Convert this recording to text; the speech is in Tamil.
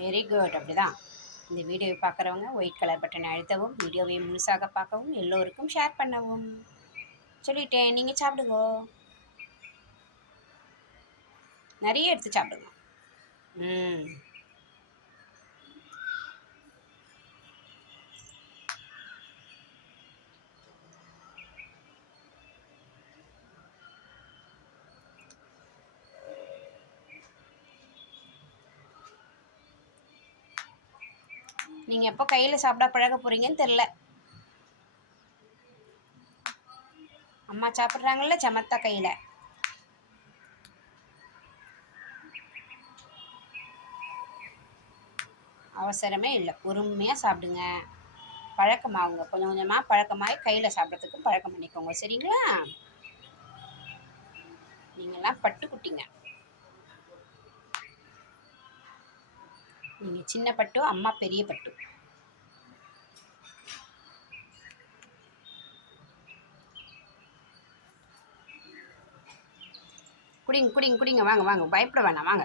வெரி குட் அப்படிதான். இந்த வீடியோவை பார்க்குறவங்க ஒயிட் கலர் பட்டனை அழுத்தவும் வீடியோவை முழுசாக பார்க்கவும் எல்லோருக்கும் ஷேர் பண்ணவும். சொல்லிட்டேன். நீங்கள் சாப்பிடுங்க. நிறைய எடுத்து சாப்பிடுங்க. ம். நீங்கள் எப்போ கையில் சாப்பிட பழக போகிறீங்கன்னு தெரில அம்மா சாப்பிட்றாங்கல்ல சமத்தா கையில். அவசரமே இல்லை. பொறுமையாக சாப்பிடுங்க. பழக்கமாகுங்க. கொஞ்சம் கொஞ்சமாக பழக்கமாகி கையில் சாப்பிட்றதுக்கும் பழக்கம் பண்ணிக்கோங்க. சரிங்களா? நீங்கள்லாம் பட்டுக்குட்டிங்க. நீங்கள் சின்ன பட்டு அம்மா பெரிய பட்டு. குடிங்க குடிங்க குடிங்க. வாங்க வாங்க. பயப்பட வேணாம். வாங்க.